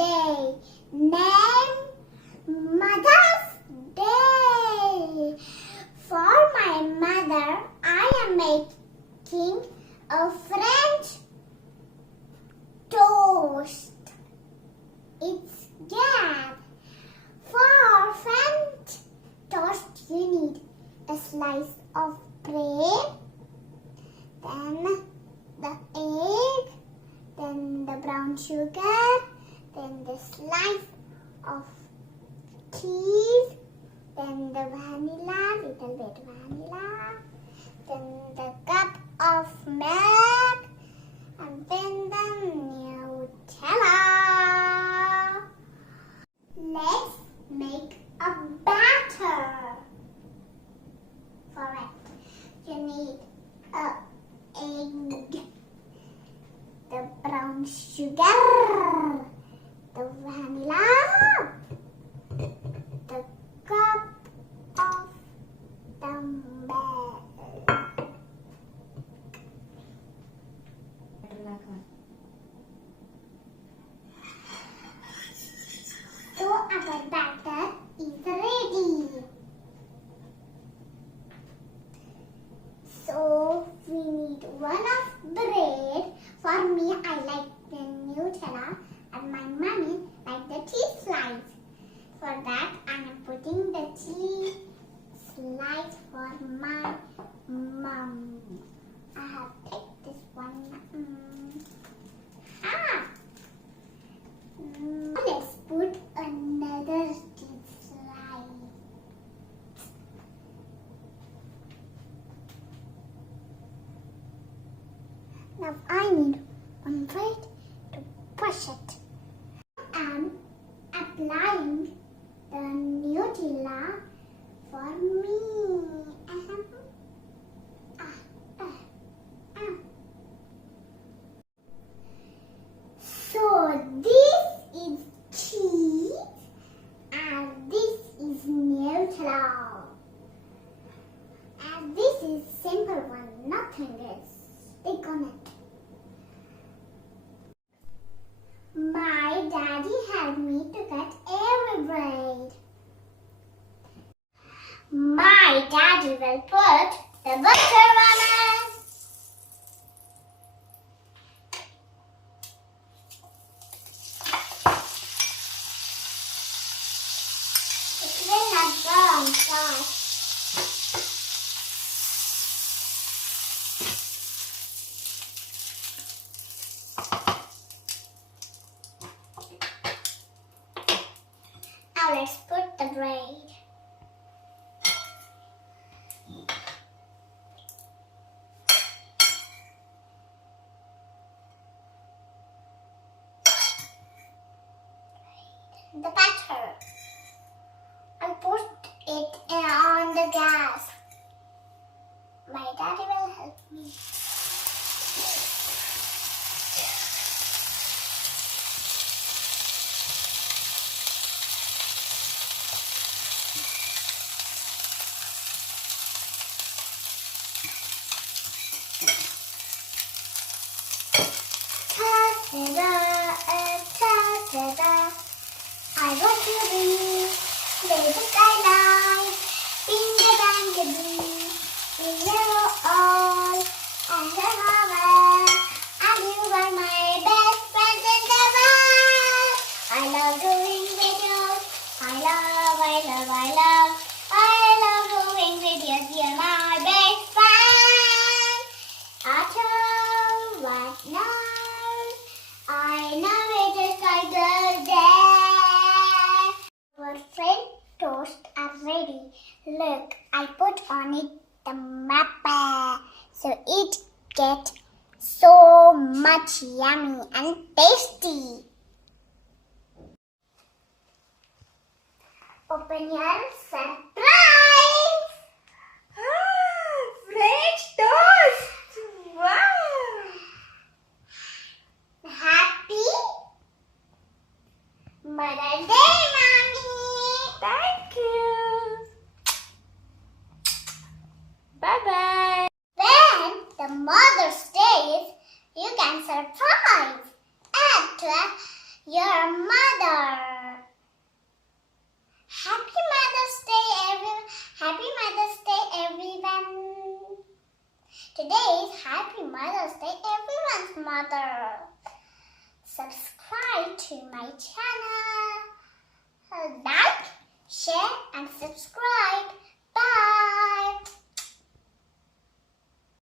today named Mother's Day. For my mother, I am making a French toast. It's good. For French toast, you need a slice of bread, then the egg, then the brown sugar, then the slice of cheese, then the vanilla, little bit vanilla, then the cup of milk, and then the Nutella. Let's make a batter. For it, you need an egg, the brown sugar, the vanilla, the cup of the milk. So our batter is ready. So we need one of bread. For me, I like the Nutella, and my mommy like the cheese slice. For that, I am putting the cheese slice for my mom. I have picked this one. Let's put another cheese slice. Now I need one plate to push it. I'm applying the Nutella for me. So this is cheese and this is Nutella. And this is simple one, nothing is stick on it. My daddy helped me to cut every bread. My daddy will put the butter on it. It will not burn fast. Now let's put the bread. The batter. I'll put it on the gas. My daddy will help me. I want to be the skyline, finger bang the bee, we know all, and the heaven, and you are my best friend in the world. I love doing videos, I love doing videos, you're my best friend. After what now? I know it is like the day. Our French toast are ready. Look, I put on it the mappa, so it get so much yummy and tasty. Open your surprise! French toast! Wow! Happy Mother's Day, Mommy! Thank you! Bye-bye! When the Mother's Day is, you can surprise. Add your mother. Happy Mother's Day, everyone. Happy Mother's Day, everyone. Today is Happy Mother's Day, everyone's mother. Subscribe to my channel.